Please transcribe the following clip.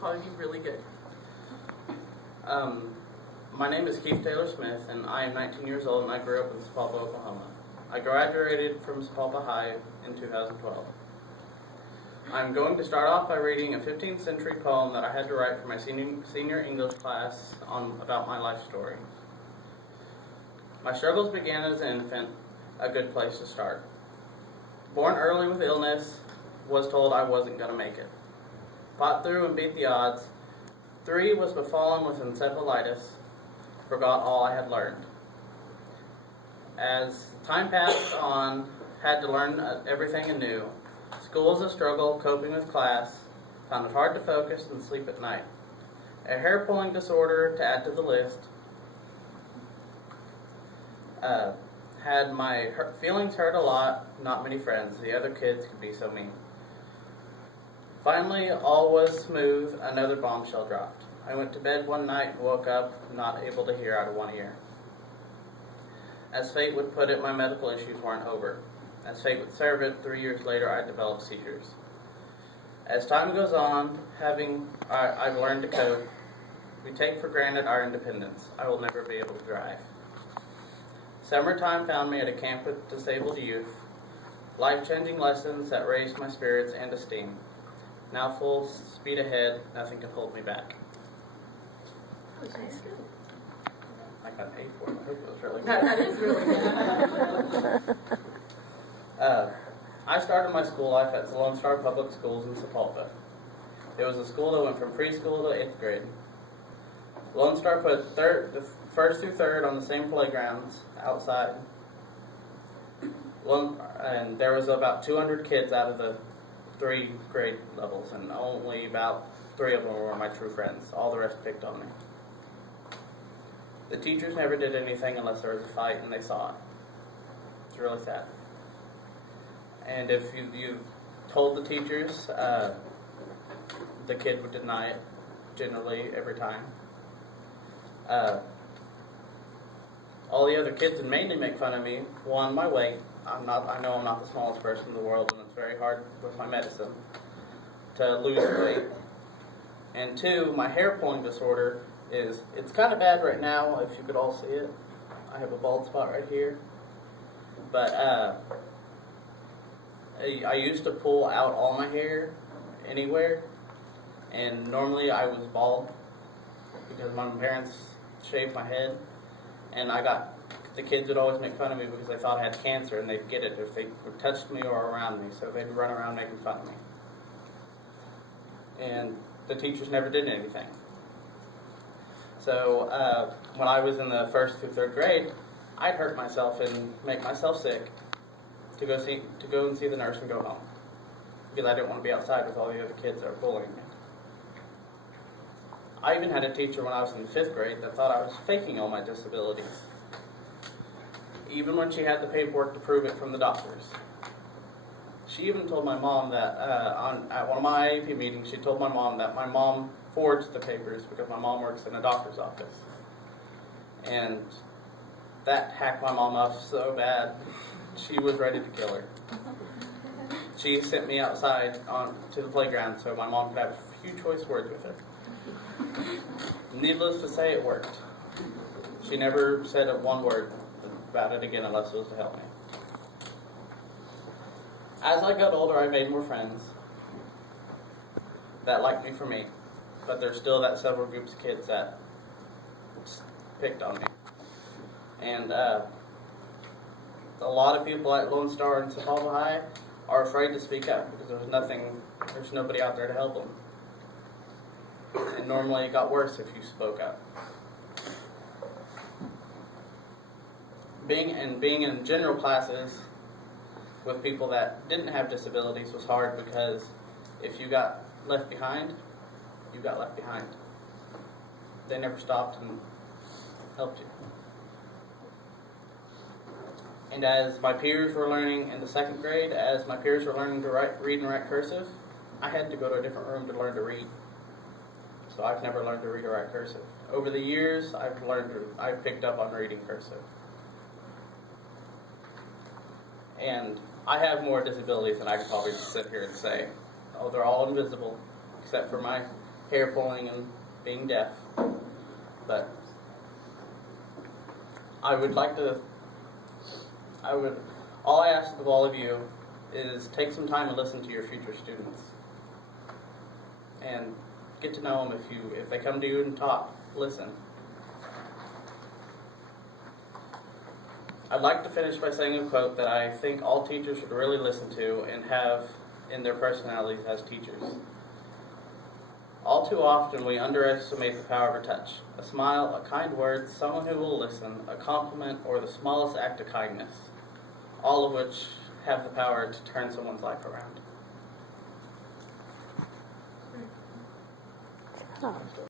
probably be really good. My name is Keith Smith, and I am 19 years old, and I grew up in Sapulpa, Oklahoma. I graduated from Sapulpa High in 2012. I'm going to start off by reading a 15th century poem that I had to write for my senior English class about my life story. My struggles began as an infant, a good place to start. Born early with illness, was told I wasn't going to make it. Fought through and beat the odds. 3 was befallen with encephalitis, forgot all I had learned. As time passed on, had to learn everything anew. School was a struggle, coping with class, found it hard to focus and sleep at night. A hair-pulling disorder to add to the list. Had my feelings hurt a lot, not many friends. The other kids could be so mean. Finally, all was smooth, another bombshell dropped. I went to bed one night and woke up not able to hear out of one ear. As fate would put it, my medical issues weren't over. As fate would serve it, 3 years later I developed seizures. As time goes on, I've learned to cope. We take for granted our independence. I will never be able to drive. Summertime found me at a camp with disabled youth. Life-changing lessons that raised my spirits and esteem. Now full speed ahead, nothing can hold me back. That was nice. I got an A for it. I hope it was really good. That is really good. I started my school life at Lone Star Public Schools in Sapulpa. It was a school that went from preschool to 8th grade. Lone Star put the first through third on the same playgrounds outside. And there was about 200 kids out of the 3 grade levels, and only about 3 of them were my true friends. All the rest picked on me. The teachers never did anything unless there was a fight and they saw it. It's really sad. And if you told the teachers, the kid would deny it, generally, every time. All the other kids would mainly make fun of me. 1, my weight. I know I'm not the smallest person in the world, and it's very hard with my medicine to lose weight. And 2, my hair pulling disorder it's kind of bad right now, if you could all see it. I have a bald spot right here. But I used to pull out all my hair anywhere, and normally I was bald because my parents shaved my head, and the kids would always make fun of me because they thought I had cancer, and they'd get it if they touched me or around me, so they'd run around making fun of me. And the teachers never did anything. So when I was in the 1st through 3rd grade, I'd hurt myself and make myself sick to go and see the nurse and go home, because I didn't want to be outside with all the other kids that were bullying me. I even had a teacher when I was in 5th grade that thought I was faking all my disabilities, even when she had the paperwork to prove it from the doctors. She even told my mom that at one of my IEP meetings, she told my mom that my mom forged the papers because my mom works in a doctor's office. And that hacked my mom up so bad, she was ready to kill her. She sent me outside to the playground so my mom could have a few choice words with her. Needless to say, it worked. She never said one word about it again unless it was to help me. As I got older, I made more friends that liked me for me, but there's still that several groups of kids that picked on me. And a lot of people at Lone Star and Sapulpa High are afraid to speak up because there's nobody out there to help them. And normally it got worse if you spoke up. Being in general classes with people that didn't have disabilities was hard because if you got left behind, you got left behind. They never stopped and helped you. And as my peers were learning in the 2nd grade, as my peers were learning to read and write cursive, I had to go to a different room to learn to read. So I've never learned to read or write cursive. Over the years, I've picked up on reading cursive. And I have more disabilities than I could probably sit here and say. Oh, they're all invisible, except for my hair pulling and being deaf. But all I ask of all of you is take some time and listen to your future students. And get to know them. If they come to you and talk, listen. I'd like to finish by saying a quote that I think all teachers should really listen to and have in their personalities as teachers. All too often we underestimate the power of a touch. A smile, a kind word, someone who will listen, a compliment, or the smallest act of kindness. All of which have the power to turn someone's life around. Oh.